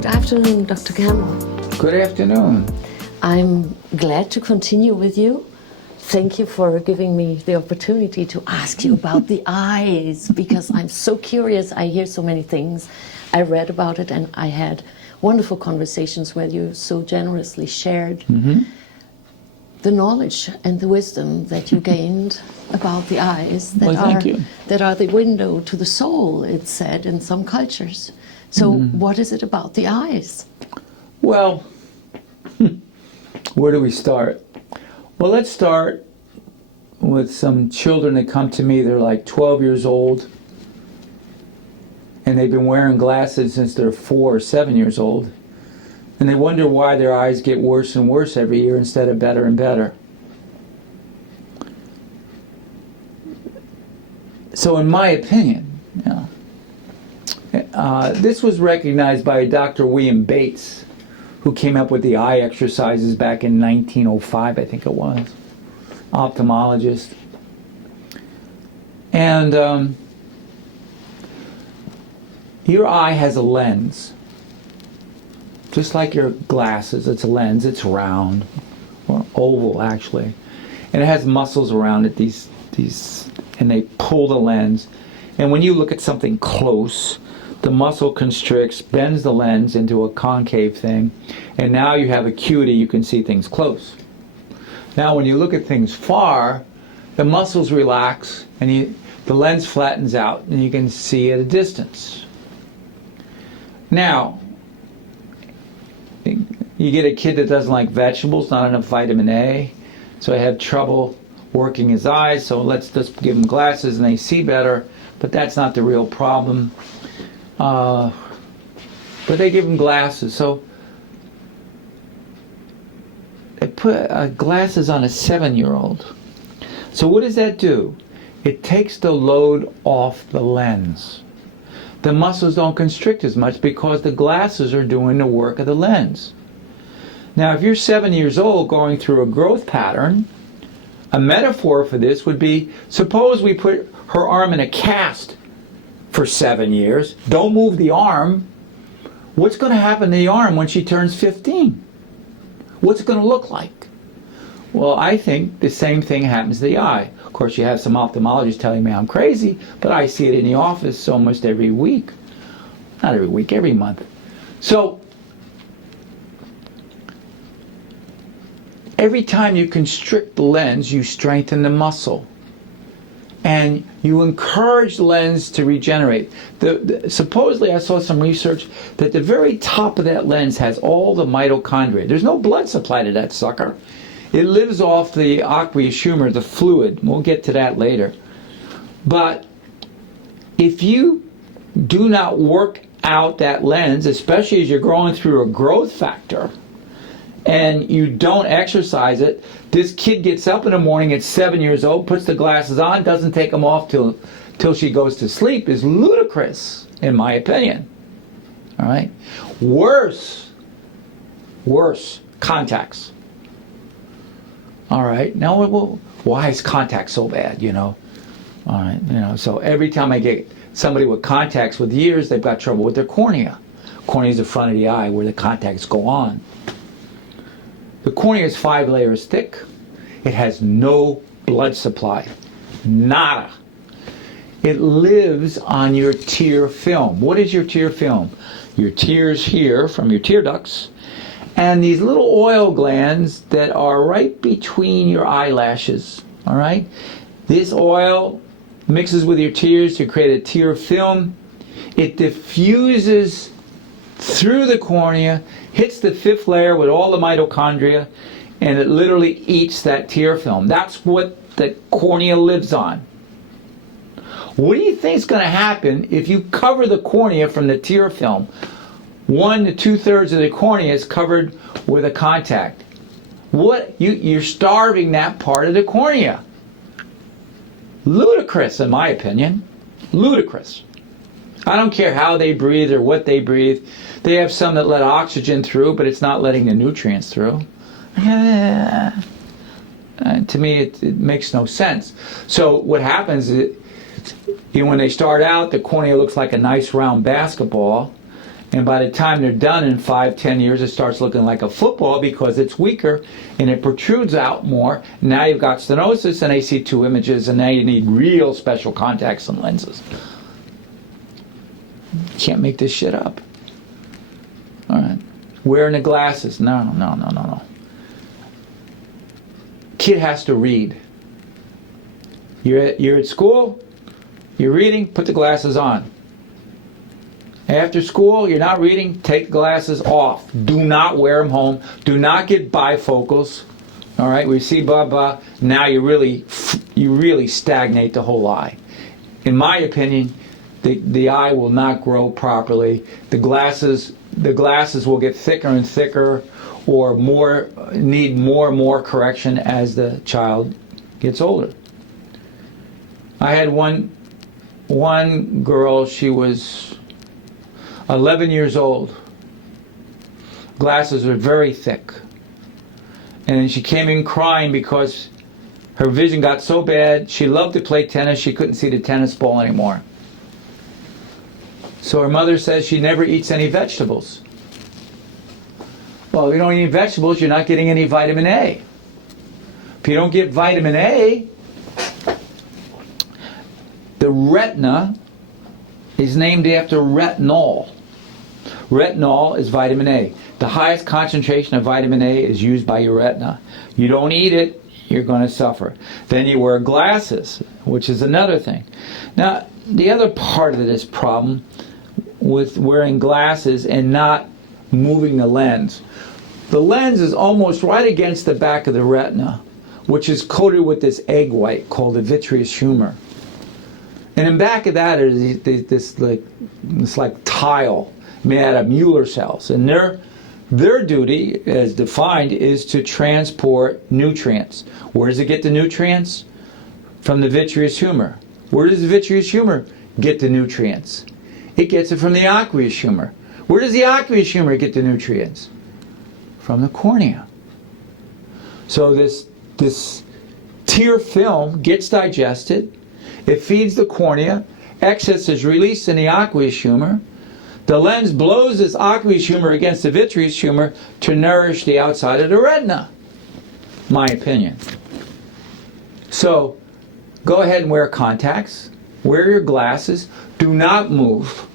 Good afternoon, Dr. Campbell. Good afternoon. I'm glad to continue with you. Thank you for giving me the opportunity to ask you about the eyes, because I'm so curious. I hear so many things. I read about it, and I had wonderful conversations where you so generously shared the knowledge and the wisdom that you gained about the eyes that are the window to the soul, it's said in some cultures. So what is it about the eyes? Well, where do we start? Well, let's start with some children that come to me. They're like 12 years old, and they've been wearing glasses since they're 4 or 7 years old. And they wonder why their eyes get worse and worse every year instead of better and better. So in my opinion, this was recognized by Dr. William Bates, who came up with the eye exercises back in 1905, I think it was, ophthalmologist. And your eye has a lens. Just like your glasses, it's a lens, it's round, or oval actually. And it has muscles around it, these, and they pull the lens. And when you look at something close, the muscle constricts, bends the lens into a concave thing, and now you have acuity, you can see things close. Now when you look at things far, the muscles relax, and the lens flattens out, and you can see at a distance. Now, you get a kid that doesn't like vegetables, not enough vitamin A, so I have trouble working his eyes, so let's just give him glasses and they see better, but that's not the real problem. But they give him glasses, so they put glasses on a 7-year-old. So what does that do? It takes the load off the lens. The muscles don't constrict as much because the glasses are doing the work of the lens. Now, if you're 7 years old going through a growth pattern, a metaphor for this would be, suppose we put her arm in a cast for 7 years, don't move the arm. What's going to happen to the arm when she turns 15? What's it going to look like? Well, I think the same thing happens to the eye. Of course, you have some ophthalmologists telling me I'm crazy, but I see it in the office almost every week. Not every week, every month. So, every time you constrict the lens, you strengthen the muscle. And you encourage the lens to regenerate. Supposedly, I saw some research that the very top of that lens has all the mitochondria. There's no blood supply to that sucker. It lives off the aqueous humor, the fluid. We'll get to that later. But if you do not work out that lens, especially as you're going through a growth factor, and you don't exercise it, this kid gets up in the morning at 7 years old, puts the glasses on, doesn't take them off till she goes to sleep, is ludicrous, in my opinion. All right? Worse, contacts. All right, now why is contact so bad, All right, so every time I get somebody with contacts with years, they've got trouble with their cornea. Cornea is the front of the eye where the contacts go on. The cornea is 5 layers thick. It has no blood supply. Nada. It lives on your tear film. What is your tear film? Your tears here from your tear ducts, and these little oil glands that are right between your eyelashes. All right? This oil mixes with your tears to create a tear film. It diffuses through the cornea, hits the 5th layer with all the mitochondria, and it literally eats that tear film. That's what the cornea lives on. What do you think is going to happen if you cover the cornea from the tear film? 1 to 2/3 of the cornea is covered with a contact. You're starving that part of the cornea. Ludicrous, in my opinion. Ludicrous. I don't care how they breathe or what they breathe. They have some that let oxygen through, but it's not letting the nutrients through. To me, it makes no sense. So what happens is, when they start out, the cornea looks like a nice round basketball, And by the time they're done in 5, 10 years, it starts looking like a football because it's weaker and it protrudes out more. Now you've got stenosis and they see 2 images, and now you need real special contacts and lenses. You can't make this shit up. All right. Wearing the glasses. No. Kid has to read. You're at school, you're reading, put the glasses on. After school, you're not reading, take the glasses off. Do not wear them home. Do not get bifocals. All right, we see blah blah. Now you really stagnate the whole eye. In my opinion, the eye will not grow properly. The glasses will get thicker and thicker, or need more and more correction as the child gets older. I had one girl. She was 11 years old. Glasses were very thick. And she came in crying because her vision got so bad. She loved to play tennis. She couldn't see the tennis ball anymore. So her mother says she never eats any vegetables. Well, if you don't eat vegetables, you're not getting any vitamin A. If you don't get vitamin A, the retina is named after retinol. Retinol is vitamin A. The highest concentration of vitamin A is used by your retina. You don't eat it, you're going to suffer. Then you wear glasses, which is another thing. Now, the other part of this problem with wearing glasses and not moving the lens. The lens is almost right against the back of the retina, which is coated with this egg white called the vitreous humor. And in back of that is this like tile made out of Mueller cells. And their duty, as defined, is to transport nutrients. Where does it get the nutrients? From the vitreous humor. Where does the vitreous humor get the nutrients? It gets it from the aqueous humor. Where does the aqueous humor get the nutrients? From the cornea. So this tear film gets digested. It feeds the cornea. Excess is released in the aqueous humor. The lens blows this aqueous humor against the vitreous humor to nourish the outside of the retina. My opinion. So, go ahead and wear contacts. Wear your glasses. Do not move.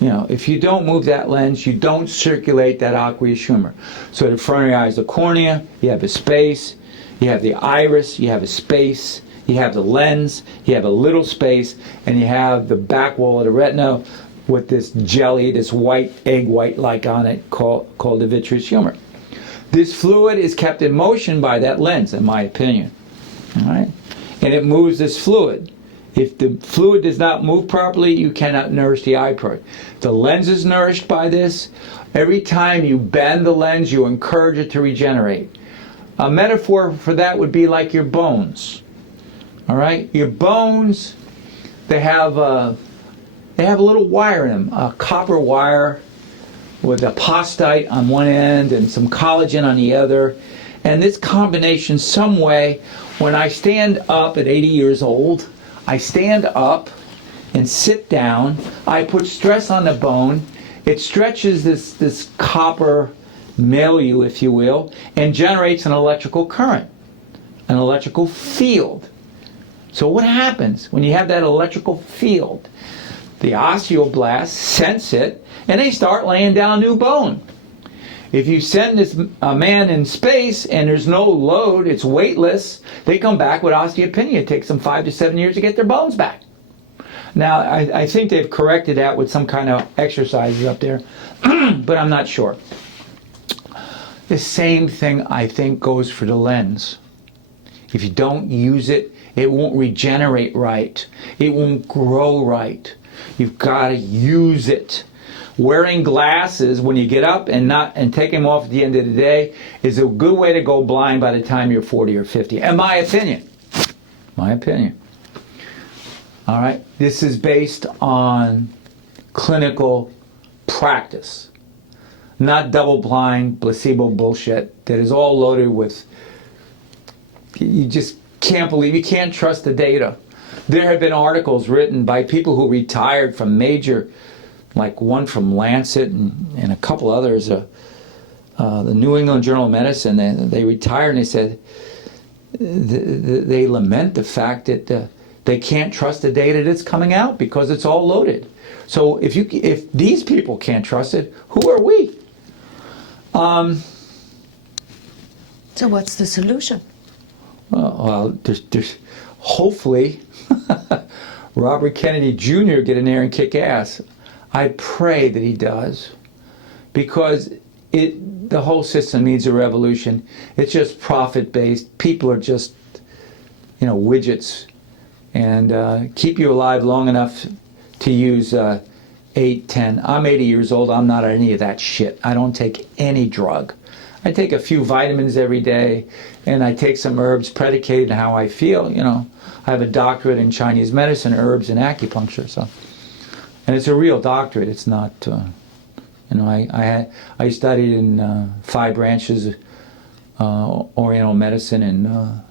You know, if you don't move that lens, you don't circulate that aqueous humor. So the front of your eye is the cornea, you have a space, you have the iris, you have a space, you have the lens, you have a little space, and you have the back wall of the retina with this jelly, this white, egg white like on it called the vitreous humor. This fluid is kept in motion by that lens, in my opinion. All right? And it moves this fluid. If the fluid does not move properly, you cannot nourish the eye part. The lens is nourished by this. Every time you bend the lens, you encourage it to regenerate. A metaphor for that would be like your bones. All right? Your bones, they have a little wire in them, a copper wire with apostite on one end and some collagen on the other. And this combination, some way, when I stand up at 80 years old, I stand up and sit down. I put stress on the bone. It stretches this copper milieu, if you will, and generates an electrical current, an electrical field. So what happens when you have that electrical field? The osteoblasts sense it, and they start laying down new bone. If you send this man in space and there's no load, it's weightless, they come back with osteopenia. It takes them 5 to 7 years to get their bones back. Now, I think they've corrected that with some kind of exercises up there, but I'm not sure. The same thing, I think, goes for the lens. If you don't use it, it won't regenerate right. It won't grow right. You've got to use it. Wearing glasses when you get up and take them off at the end of the day is a good way to go blind by the time you're 40 or 50. In my opinion. My opinion. All right. This is based on clinical practice. Not double-blind, placebo bullshit that is all loaded with... You just can't believe, you can't trust the data. There have been articles written by people who retired from major like one from Lancet and a couple others, the New England Journal of Medicine, they retired and they said they lament the fact that they can't trust the data that's coming out because it's all loaded. So if these people can't trust it, who are we? So what's the solution? Well, there's hopefully Robert Kennedy Jr. get in there and kick ass. I pray that he does, because the whole system needs a revolution. It's just profit-based. People are just, widgets, and keep you alive long enough to use 8, 10. I'm 80 years old. I'm not on any of that shit. I don't take any drug. I take a few vitamins every day, and I take some herbs predicated on how I feel. I have a doctorate in Chinese medicine, herbs, and acupuncture. So, and it's a real doctorate. It's not, I studied in 5 branches, Oriental medicine in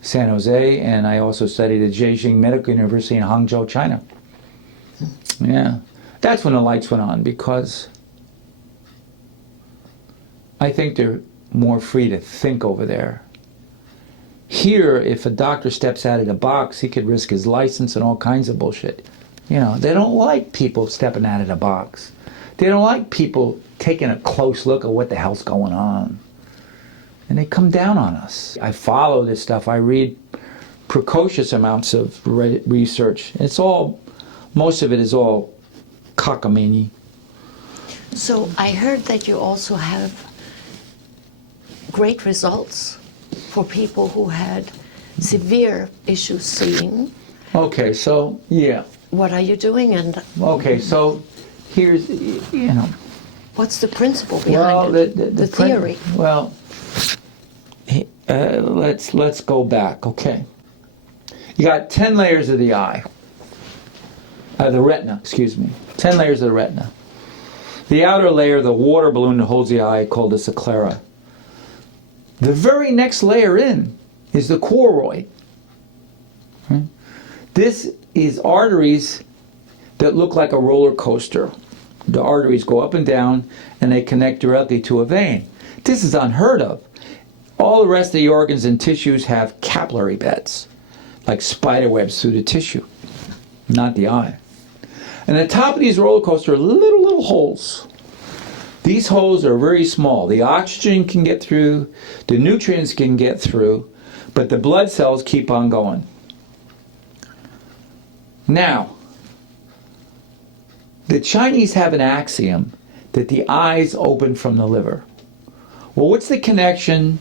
San Jose, and I also studied at Beijing Medical University in Hangzhou, China. Yeah, that's when the lights went on, because I think they're more free to think over there. Here, if a doctor steps out of the box, he could risk his license and all kinds of bullshit. They don't like people stepping out of the box. They don't like people taking a close look at what the hell's going on. And they come down on us. I follow this stuff. I read precocious amounts of research. Most of it is all cockamamie. So I heard that you also have great results for people who had severe issues seeing. Okay, so, yeah. What are you doing? And okay, so here's, what's the principle behind it? The theory. Well, let's go back, okay? You got 10 layers of the eye. The retina, excuse me. 10 layers of the retina. The outer layer, the water balloon that holds the eye, called the sclera. The very next layer in is the choroid. Right? This is arteries that look like a roller coaster. The arteries go up and down, and they connect directly to a vein. This is unheard of. All the rest of the organs and tissues have capillary beds, like spider webs through the tissue, not the eye. And at the top of these roller coasters are little holes. These holes are very small. The oxygen can get through, the nutrients can get through, but the blood cells keep on going. Now, the Chinese have an axiom that the eyes open from the liver. Well, what's the connection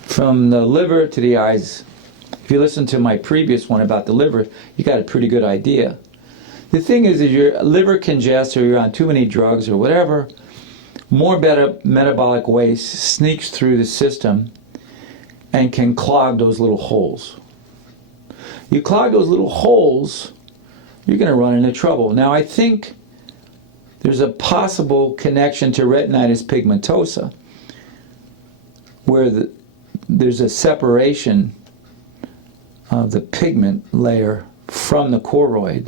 from the liver to the eyes? If you listen to my previous one about the liver, you got a pretty good idea. The thing is, if your liver congests or you're on too many drugs or whatever, more metabolic waste sneaks through the system and can clog those little holes. You clog those little holes, you're going to run into trouble. Now, I think there's a possible connection to retinitis pigmentosa, where there's a separation of the pigment layer from the choroid.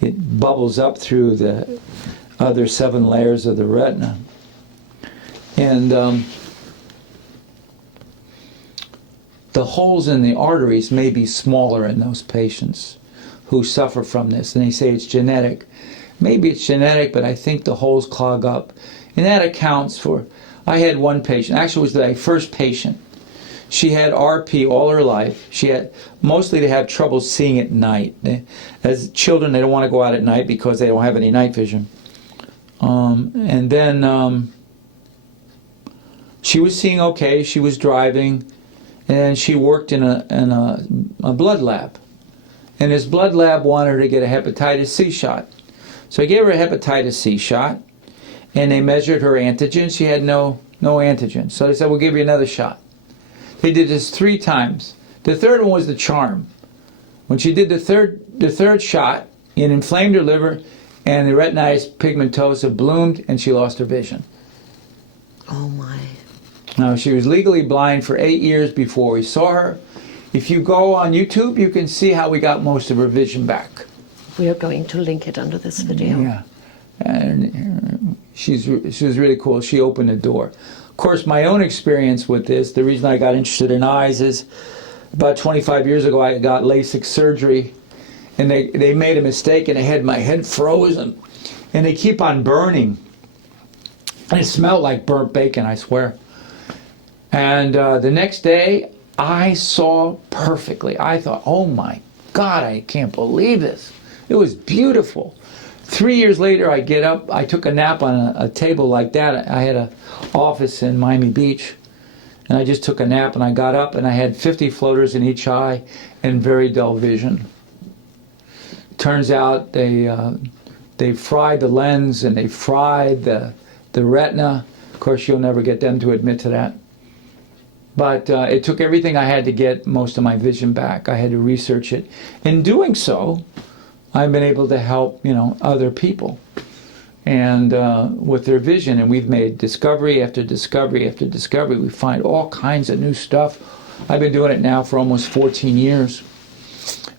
It bubbles up through the other 7 layers of the retina. And the holes in the arteries may be smaller in those patients who suffer from this. And they say it's genetic. Maybe it's genetic, but I think the holes clog up. And that accounts for, I had one patient, actually it was my first patient. She had RP all her life. She had, mostly they have trouble seeing at night. As children, they don't want to go out at night because they don't have any night vision. And then she was seeing okay. She was driving, and she worked in a blood lab. And this blood lab wanted her to get a hepatitis C shot. So I gave her a hepatitis C shot, and they measured her antigen. She had no antigen. So they said, we'll give you another shot. They did this 3 times. The third one was the charm. When she did the third shot, it inflamed her liver, and the retinitis pigmentosa bloomed, and she lost her vision. Oh my. Now, she was legally blind for 8 years before we saw her. If you go on YouTube, you can see how we got most of her vision back. We are going to link it under this video. Yeah. And she was really cool. She opened the door. Of course, my own experience with this, the reason I got interested in eyes is about 25 years ago I got LASIK surgery, and they made a mistake and I had my head frozen, and they keep on burning. And it smelled like burnt bacon, I swear. And the next day, I saw perfectly. I thought, oh my God, I can't believe this. It was beautiful. 3 years later, I get up. I took a nap on a table like that. I had an office in Miami Beach, and I just took a nap, and I got up, and I had 50 floaters in each eye and very dull vision. Turns out they fried the lens, and they fried the retina. Of course, you'll never get them to admit to that. But it took everything I had to get most of my vision back. I had to research it. In doing so, I've been able to help, other people and with their vision. And we've made discovery after discovery after discovery. We find all kinds of new stuff. I've been doing it now for almost 14 years.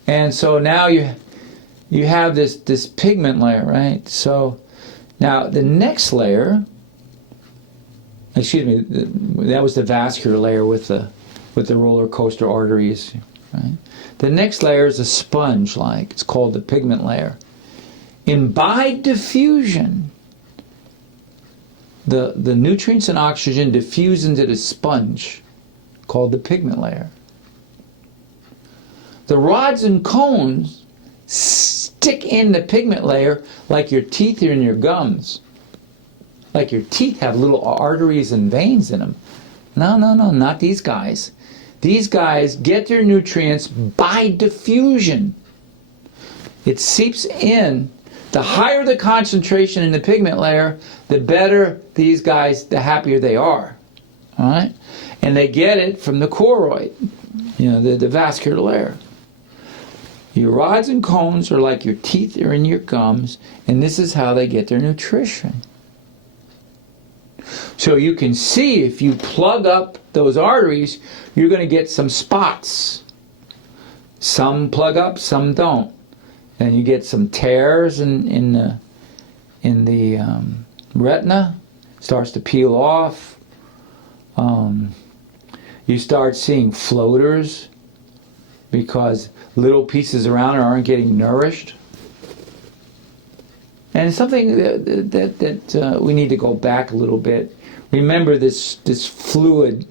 And so now you have this pigment layer, right? So now the next layer, that was the vascular layer with the roller coaster arteries, right? The next layer is a sponge-like. It's called the pigment layer. And by diffusion, the nutrients and oxygen diffuse into the sponge called the pigment layer. The rods and cones stick in the pigment layer like your teeth are in your gums. Like your teeth have little arteries and veins in them. No, not these guys. These guys get their nutrients by diffusion. It seeps in. The higher the concentration in the pigment layer, the better these guys, the happier they are. All right? And they get it from the choroid, the vascular layer. Your rods and cones are like your teeth are in your gums, and this is how they get their nutrition. So you can see if you plug up those arteries, you're going to get some spots. Some plug up, some don't. And you get some tears in the retina. Starts to peel off. You start seeing floaters because little pieces around it aren't getting nourished. And it's something that we need to go back a little bit. Remember this fluid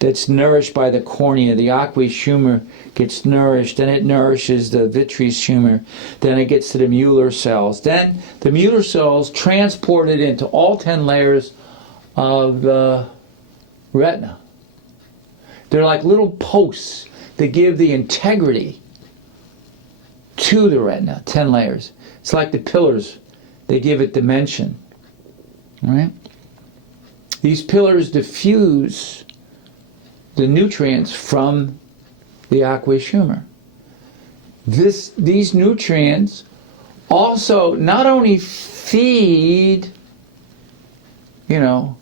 that's nourished by the cornea. The aqueous humor gets nourished, then it nourishes the vitreous humor, then it gets to the Mueller cells. Then the Mueller cells transport it into all 10 layers of the retina. They're like little posts that give the integrity to the retina, 10 layers. It's like the pillars. They give it dimension, right? These pillars diffuse the nutrients from the aqueous humor. These nutrients also not only feed, the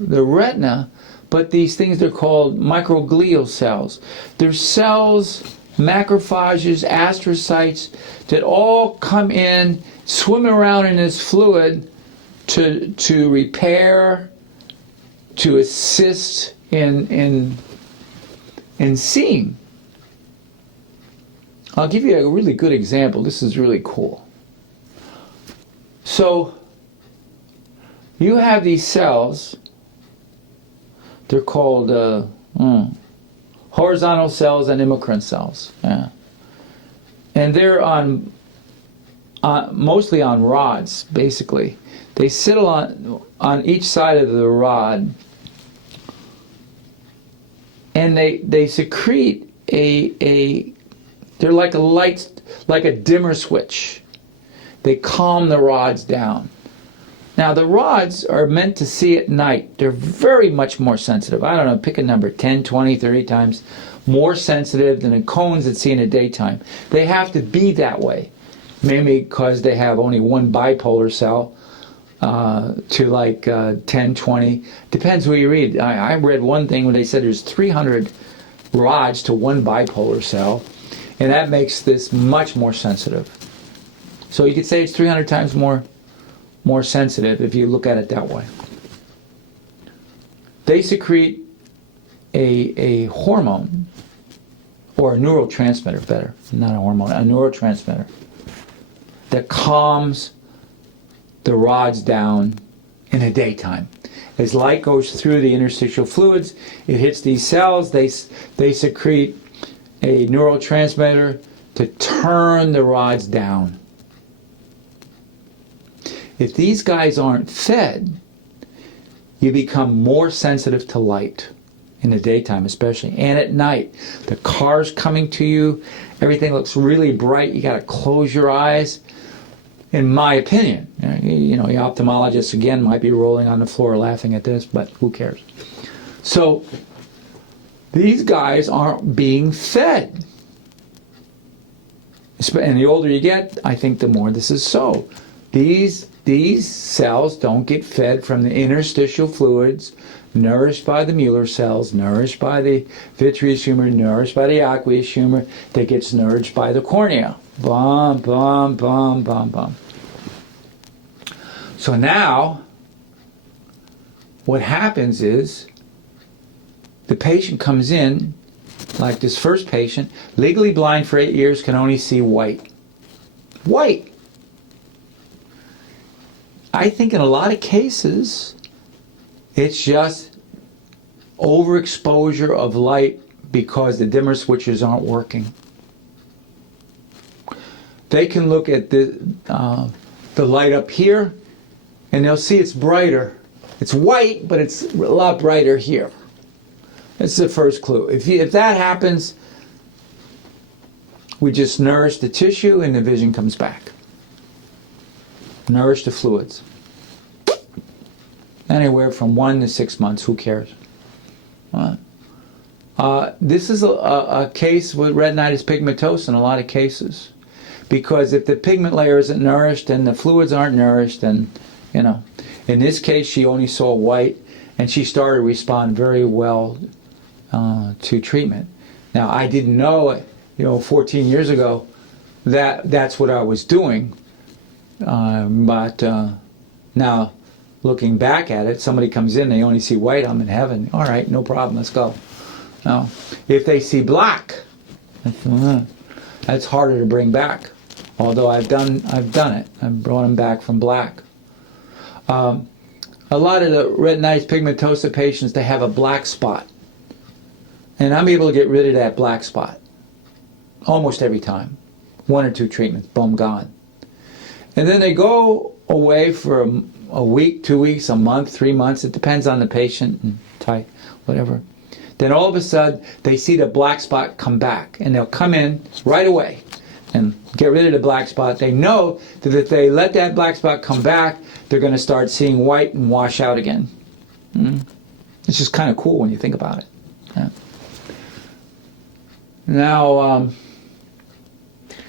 retina, but these things they're called microglial cells. They're cells, macrophages, astrocytes that all come in, swim around in this fluid to repair, to assist in seeing. I'll give you a really good example. This is really cool. So you have these cells. They're called horizontal cells and immigrant cells. Yeah. And they're mostly on rods, basically. They sit on each side of the rod, and they secrete they're like a light, like a dimmer switch. They calm the rods down. Now the rods are meant to see at night. They're very much more sensitive. I don't know, pick a number, 10, 20, 30 times more sensitive than the cones that see in the daytime. They have to be that way. Maybe because they have only one bipolar cell to like 10, 20. Depends who you read. I read one thing where they said there's 300 rods to one bipolar cell, and that makes this much more sensitive. So you could say it's 300 times more more sensitive if you look at it that way. They secrete a hormone, or a neurotransmitter, better, not a hormone, a neurotransmitter, that calms the rods down in the daytime. As light goes through the interstitial fluids, it hits these cells, they secrete a neurotransmitter to turn the rods down. If these guys aren't fed, you become more sensitive to light in the daytime especially, and at night. The car's coming to you, everything looks really bright, you got to close your eyes. In my opinion, you know, the ophthalmologist again might be rolling on the floor laughing at this, but who cares? So these guys aren't being fed. And the older you get, I think the more this is so. These cells don't get fed from the interstitial fluids, nourished by the Mueller cells, nourished by the vitreous humor, nourished by the aqueous humor, that gets nourished by the cornea. Bum, bum, bum, bum, bum. So now, what happens is, the patient comes in, like this first patient, legally blind for 8 years, can only see white. White! I think in a lot of cases, it's just overexposure of light because the dimmer switches aren't working. They can look at the light up here, and they'll see it's brighter. It's white, but it's a lot brighter here. That's the first clue. If that happens, we just nourish the tissue and the vision comes back. Nourish the fluids. Anywhere from 1 to 6 months, who cares? This is a case with retinitis pigmentosa in a lot of cases. Because if the pigment layer isn't nourished and the fluids aren't nourished, then, you know, in this case she only saw white, and she started to respond very well to treatment. Now, I didn't know, 14 years ago, that that's what I was doing. But now, looking back at it, somebody comes in, they only see white, I'm in heaven. All right, no problem, let's go. Now, if they see black, that's harder to bring back. Although I've done it. I've brought them back from black. A lot of the retinitis pigmentosa patients, they have a black spot. And I'm able to get rid of that black spot almost every time. 1 or 2 treatments, boom, gone. And then they go away for a week, 2 weeks, a month, 3 months. It depends on the patient and type, whatever. Then all of a sudden, they see the black spot come back. And they'll come in right away and get rid of the black spot. They know that if they let that black spot come back, they're going to start seeing white and wash out again. It's just kind of cool when you think about it. Yeah. Now,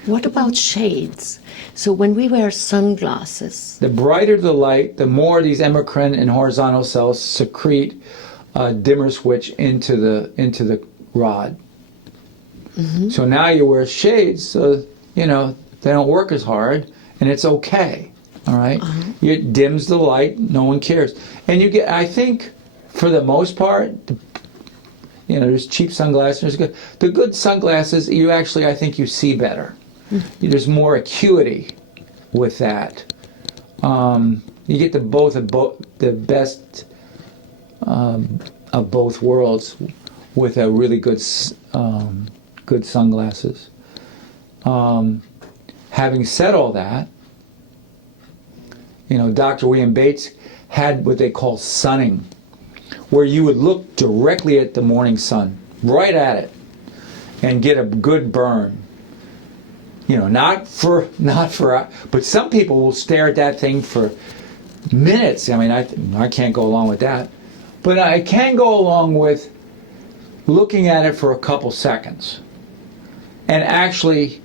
what about shades? So when we wear sunglasses, the brighter the light, the more these endocrine and horizontal cells secrete a dimmer switch into the rod. Mm-hmm. So now you wear shades, so they don't work as hard, and it's okay. All right, it dims the light. No one cares, and you get. I think, for the most part, there's cheap sunglasses. There's good. The good sunglasses, I think you see better. Mm-hmm. There's more acuity with that. You get the best of both worlds with a really good sunglasses. Having said all that, Dr. William Bates had what they call sunning, where you would look directly at the morning sun, right at it, and get a good burn. Not for, but some people will stare at that thing for minutes. I mean, I can't go along with that, but I can go along with looking at it for a couple seconds. And actually,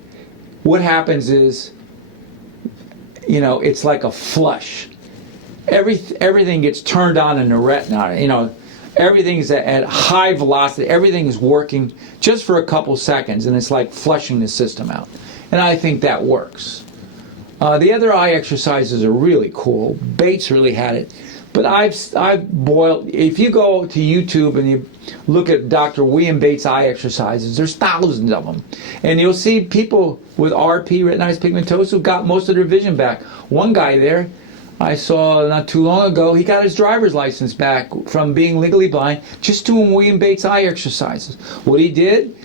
what happens is, it's like a flush. Everything gets turned on in the retina. Everything's at high velocity. Everything is working just for a couple seconds, and it's like flushing the system out. And I think that works. The other eye exercises are really cool. Bates really had it. But I've boiled, if you go to YouTube and you look at Dr. William Bates eye exercises, there's thousands of them. And you'll see people with RP, retinitis pigmentosa, who got most of their vision back. One guy there, I saw not too long ago, he got his driver's license back from being legally blind just doing William Bates eye exercises. What he did,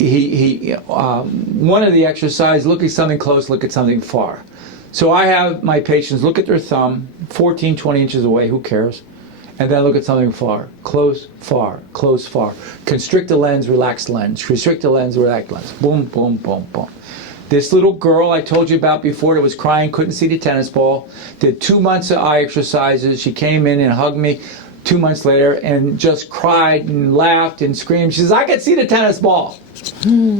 one of the exercises, look at something close, look at something far. So I have my patients look at their thumb, 14, 20 inches away, who cares? And then look at something far, close, far, close, far. Constrict the lens, relax lens. Constrict the lens, relax lens. Boom, boom, boom, boom. This little girl I told you about before that was crying, couldn't see the tennis ball, did 2 months of eye exercises. She came in and hugged me 2 months later and just cried and laughed and screamed. She says, I could see the tennis ball.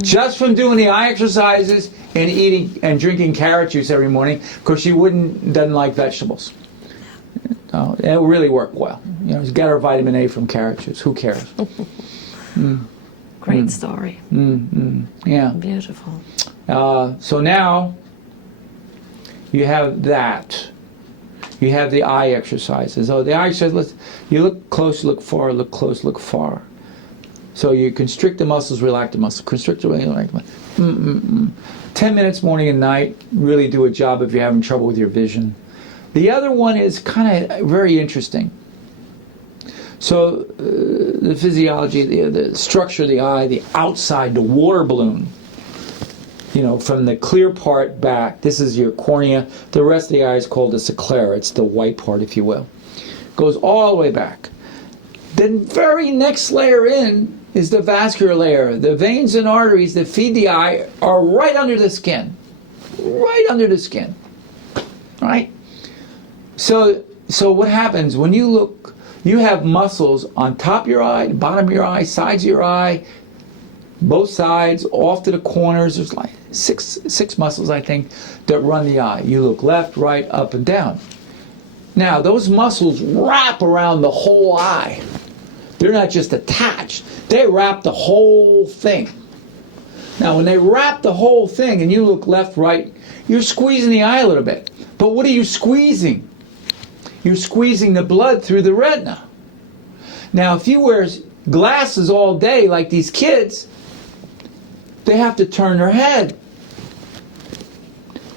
Just from doing the eye exercises and eating and drinking carrot juice every morning, because she doesn't like vegetables. It really worked well. You know, she got her vitamin A from carrot juice. Who cares? Great story. Yeah. Beautiful. So now you have that. You have the eye exercises. Oh, the eye exercises, you look close, look far, look close, look far. So you constrict the muscles, relax the muscles. Constrict the relax the muscles. 10 minutes morning and night really do a job if you're having trouble with your vision. The other one is kind of very interesting. So the physiology, the structure of the eye, the outside, the water balloon, you know, from the clear part back, this is your cornea. The rest of the eye is called the sclera. It's the white part, if you will. Goes all the way back. The very next layer in is the vascular layer. The veins and arteries that feed the eye are right under the skin. Right under the skin. Right? So what happens when you look, you have muscles on top of your eye, bottom of your eye, sides of your eye, both sides, off to the corners. There's like six muscles, I think, that run the eye. You look left, right, up, and down. Now, those muscles wrap around the whole eye. They're not just attached. They wrap the whole thing. Now, when they wrap the whole thing and you look left, right, you're squeezing the eye a little bit. But what are you squeezing? You're squeezing the blood through the retina. Now, if you wear glasses all day like these kids, they have to turn their head.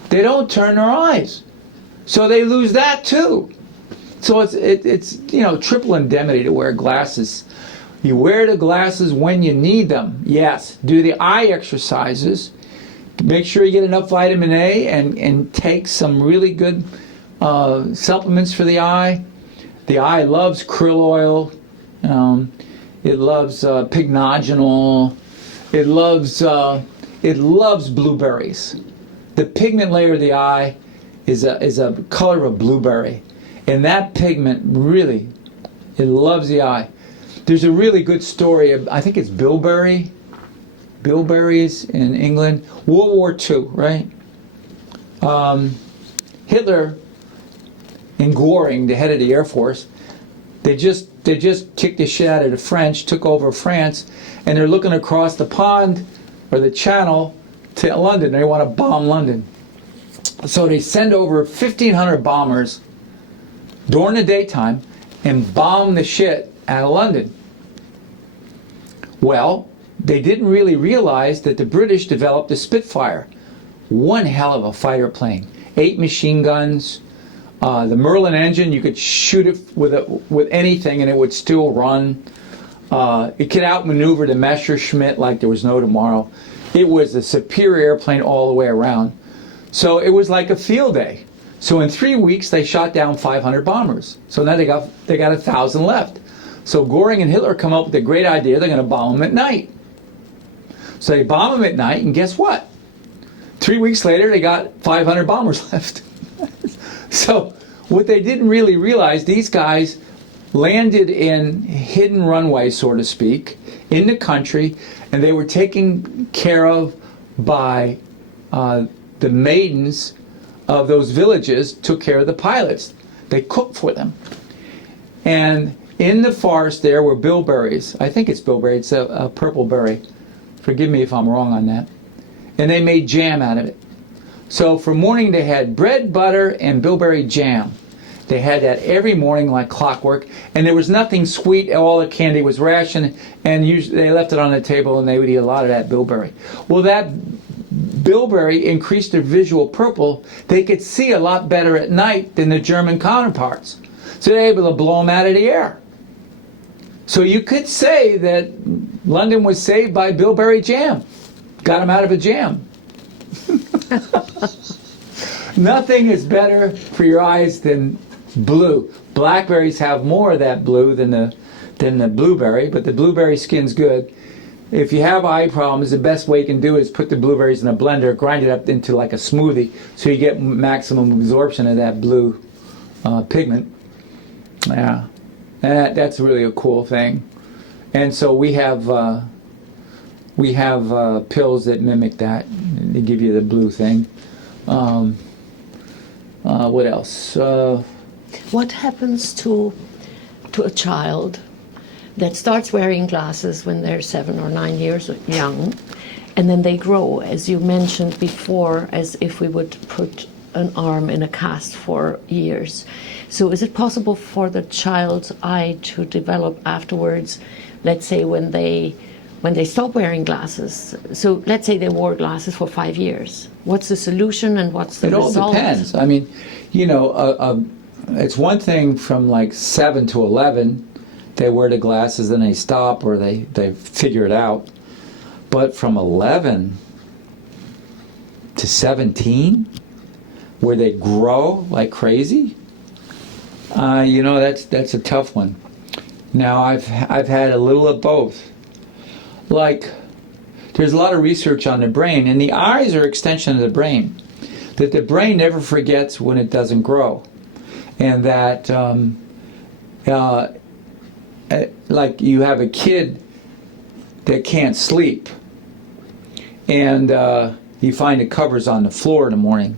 They don't turn their eyes. So they lose that too. So it's you know, triple indemnity to wear glasses. You wear the glasses when you need them. Yes, do the eye exercises. Make sure you get enough vitamin A and take some really good supplements for the eye. The eye loves krill oil. It loves pycnogenol. It loves blueberries. The pigment layer of the eye is a color of blueberry. And that pigment really, it loves the eye. There's a really good story of, I think it's bilberries in England, World War II, right? Hitler and Goring, the head of the Air Force, they just kicked the shit out of the French, took over France, and they're looking across the pond or the channel to London. They want to bomb London. So they send over 1,500 bombers during the daytime and bomb the shit out of London. Well, they didn't really realize that the British developed the Spitfire. One hell of a fighter plane. 8 machine guns. The Merlin engine, you could shoot it with anything and it would still run. It could outmaneuver the Messerschmitt like there was no tomorrow. It was a superior airplane all the way around. So it was like a field day. So in 3 weeks, they shot down 500 bombers. So now they got 1,000 left. So Goring and Hitler come up with a great idea. They're going to bomb them at night. So they bomb them at night, and guess what? 3 weeks later, they got 500 bombers left. So what they didn't really realize, these guys landed in hidden runways, so to speak, in the country, and they were taken care of by the maidens of those villages, took care of the pilots. They cooked for them. And in the forest there were bilberries. I think it's bilberry. It's a purple berry. Forgive me if I'm wrong on that. And they made jam out of it. So for morning they had bread, butter, and bilberry jam. They had that every morning like clockwork, and there was nothing sweet. All the candy was rationed, and usually they left it on the table, and they would eat a lot of that bilberry. Well, that bilberry increased their visual purple. They could see a lot better at night than the German counterparts. So they're able to blow them out of the air. So you could say that London was saved by bilberry jam. Got them out of a jam. Nothing is better for your eyes than blue. Blackberries have more of that blue than the blueberry, but the blueberry skin's good. If you have eye problems, the best way you can do is put the blueberries in a blender, grind it up into like a smoothie, so you get maximum absorption of that blue pigment. Yeah, and that's really a cool thing. And so we have pills that mimic that. They give you the blue thing. What else? What happens to a child that starts wearing glasses when they're 7 or 9 years young, and then they grow, as you mentioned before, as if we would put an arm in a cast for years. So is it possible for the child's eye to develop afterwards, let's say when they stop wearing glasses? So let's say they wore glasses for 5 years. What's the solution and what's the result? It all depends. I mean, it's one thing from like 7 to 11, they wear the glasses and they stop or they figure it out. But from 11 to 17, where they grow like crazy, that's a tough one. Now I've had a little of both. Like, there's a lot of research on the brain, and the eyes are an extension of the brain. That the brain never forgets when it doesn't grow, and that like you have a kid that can't sleep, and you find the covers on the floor in the morning,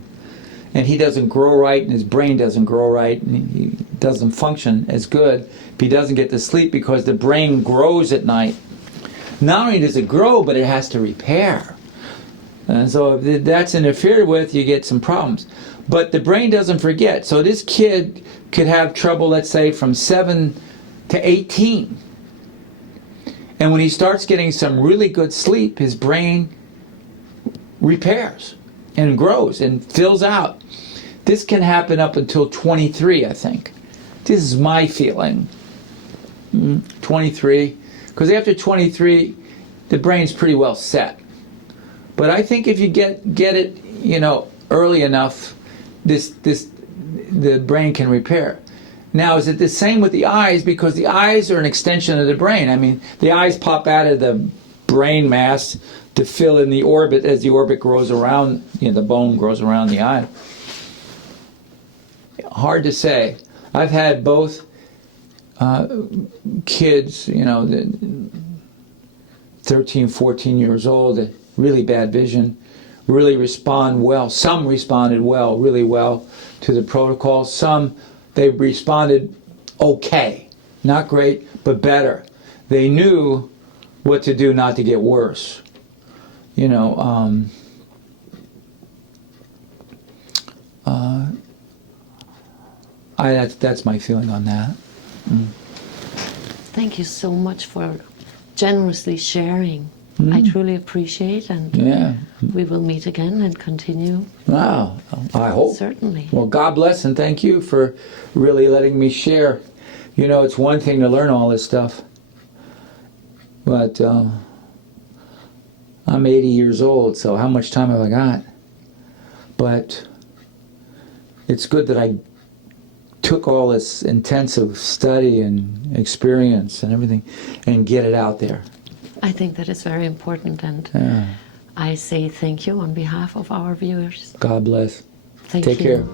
and he doesn't grow right, and his brain doesn't grow right, and he doesn't function as good if he doesn't get to sleep, because the brain grows at night. Not only does it grow, but it has to repair. And so if that's interfered with, you get some problems. But the brain doesn't forget. So this kid could have trouble, let's say, from 7 to 18. And when he starts getting some really good sleep, his brain repairs and grows and fills out. This can happen up until 23, I think. This is my feeling. 23. Because after 23, the brain's pretty well set. But I think if you get it, early enough, the brain can repair. Now, is it the same with the eyes? Because the eyes are an extension of the brain. I mean, the eyes pop out of the brain mass to fill in the orbit as the orbit grows around, the bone grows around the eye. Hard to say. I've had both kids, 13, 14 years old, really bad vision, really respond well. Some responded well, really well to the protocol. Some, they responded okay. Not great, but better. They knew what to do not to get worse. That's my feeling on that. Thank you so much for generously sharing. I truly appreciate, and we will meet again and continue. Wow, I hope. Certainly. Well, God bless and thank you for really letting me share. It's one thing to learn all this stuff, but I'm 80 years old, so how much time have I got? But it's good that I took all this intensive study and experience and everything and get it out there. I think that is very important, and I say thank you on behalf of our viewers. God bless. Thank Take you. care.